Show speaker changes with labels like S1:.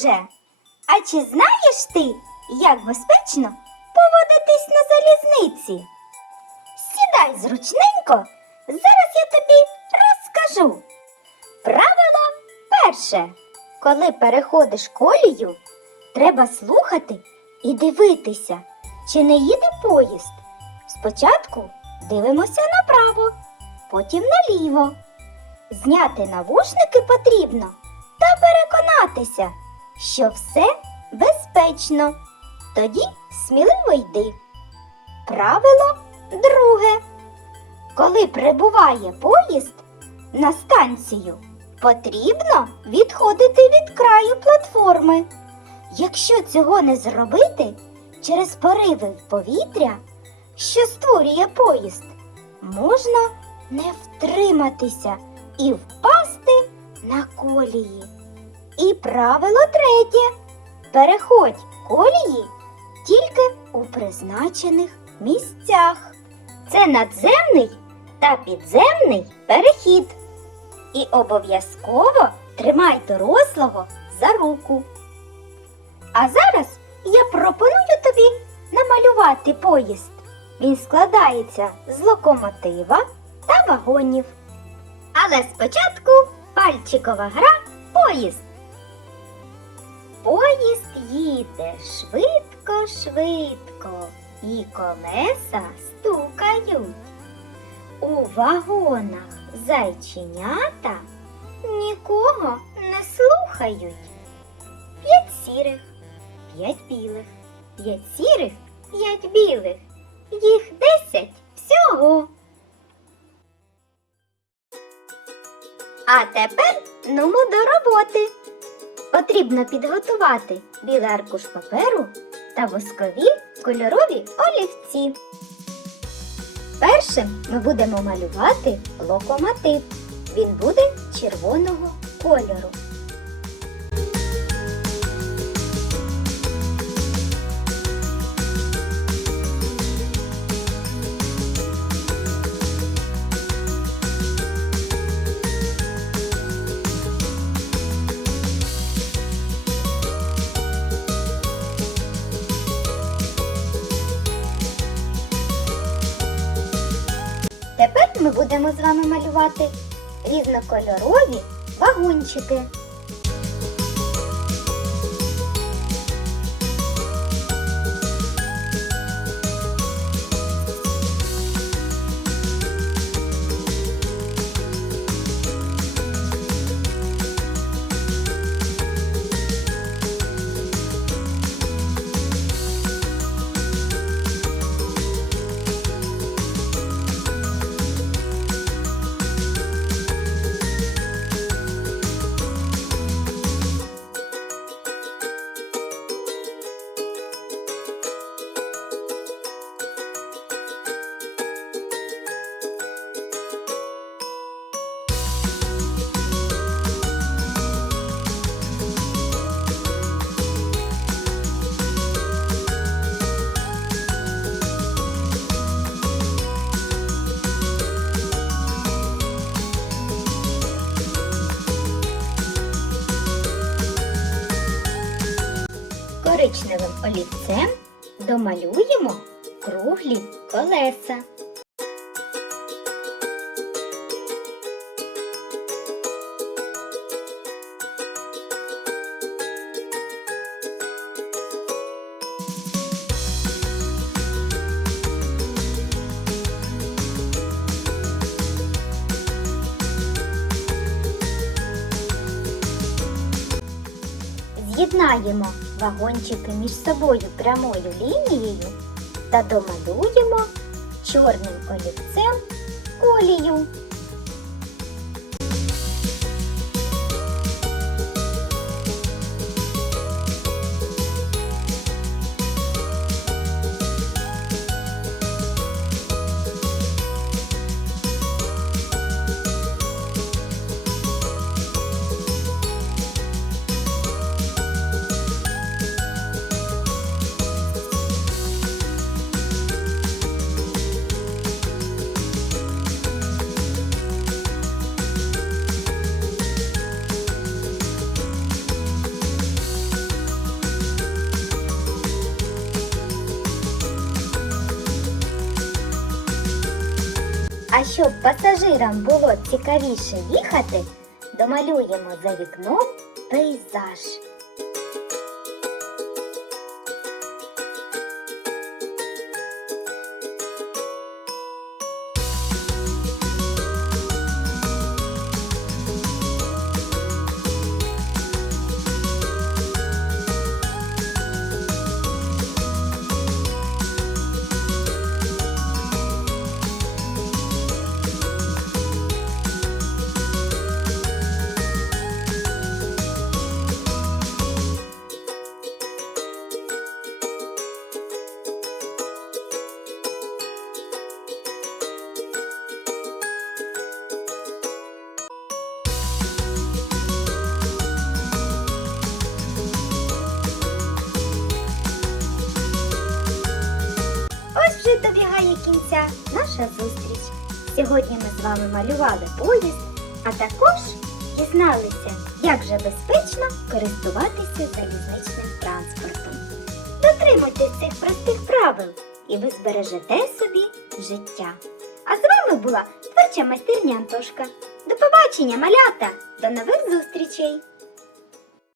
S1: Друже, а чи знаєш ти, як безпечно поводитись на залізниці? Сідай зручненько, зараз я тобі розкажу. Правило перше. Коли переходиш колію, треба слухати і дивитися, чи не їде поїзд. Спочатку дивимося направо, потім наліво. Зняти навушники потрібно та переконатися, що все безпечно. Тоді сміливо йди. Правило друге. Коли прибуває поїзд на станцію, потрібно відходити від краю платформи. Якщо цього не зробити, через пориви повітря, що створює поїзд, можна не втриматися і впасти на колії. І правило третє. Переходь колії тільки у призначених місцях. Це надземний та підземний перехід. І обов'язково тримай дорослого за руку. А зараз я пропоную тобі намалювати поїзд. Він складається з локомотива та вагонів. Але спочатку пальчикова гра поїзд. Поїзд їде швидко, швидко, і колеса стукають. У вагонах зайченята нікого не слухають. П'ять сірих, п'ять білих, п'ять сірих, п'ять білих. Їх десять всього. А тепер нумо до роботи. Потрібно підготувати білий аркуш паперу та воскові кольорові олівці. Першим ми будемо малювати локомотив. Він буде червоного кольору. Ми будемо з вами малювати різнокольорові вагончики. Олівцем домалюємо круглі колеса. З'єднаємо вагончики між собою прямою лінією та домалюємо чорним олівцем колію. А щоб пасажирам було цікавіше їхати, домалюємо за вікном пейзаж. Добігає кінця наша зустріч. Сьогодні ми з вами малювали поїзд, а також дізналися, як же безпечно користуватися залізничним транспортом. Дотримуйтесь цих простих правил, і ви збережете собі життя. А з вами була творча майстерня Антошка. До побачення, малята! До нових зустрічей!